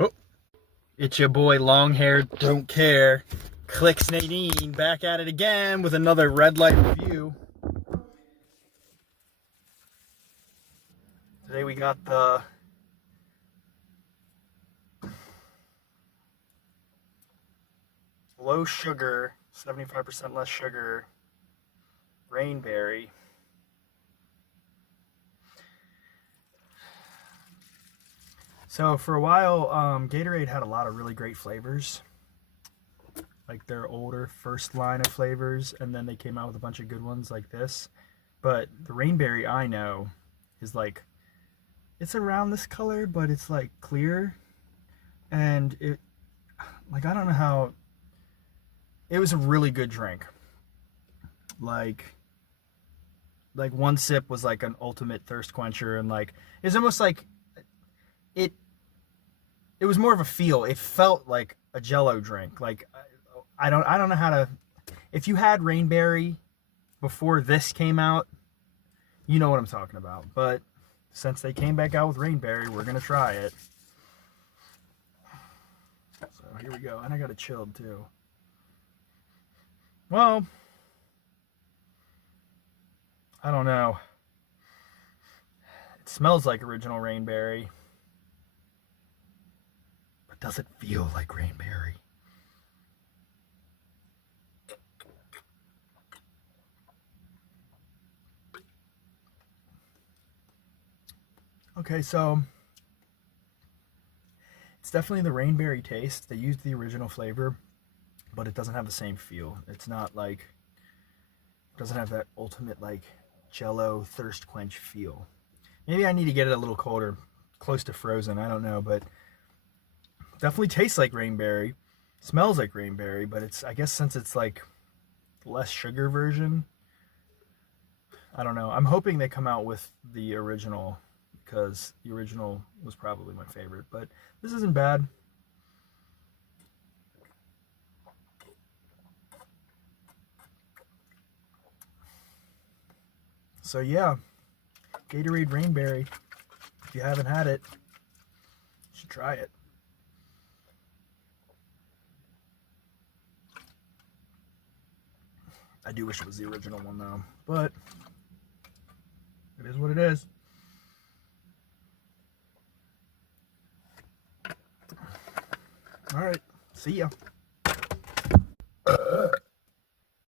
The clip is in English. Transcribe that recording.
Oh, it's your boy Long Hair Don't Care. Clicks Nadine back at it again with another red light review. Today we got the low sugar, 75% less sugar, Rainberry. So for a while, Gatorade had a lot of really great flavors, like their older first line of flavors, and then they came out with a bunch of good ones like this. But the Rainberry I know is like, it's around this color, but it's like clear, and it, like, I don't know how, it was a really good drink. Like one sip was like an ultimate thirst quencher, and like, it's almost like it was more of a feel. It felt like a Jello drink. Like, I don't know how to. If you had Rainberry before this came out, you know what I'm talking about. But since they came back out with Rainberry, we're gonna try it. So here we go, and I got it chilled too. Well, I don't know. It smells like original Rainberry. Does it feel like Rainberry? Okay, so it's definitely the Rainberry taste. They used the original flavor, but it doesn't have the same feel. It's not like, it doesn't have that ultimate like Jello thirst quench feel. Maybe I need to get it a little colder, close to frozen, I don't know, but definitely tastes like Rainberry, smells like Rainberry, but it's, I guess since it's like less sugar version, I don't know. I'm hoping they come out with the original, because the original was probably my favorite, but this isn't bad. So yeah, Gatorade Rainberry. If you haven't had it, you should try it. I do wish it was the original one though, but it is what it is. All right, see ya.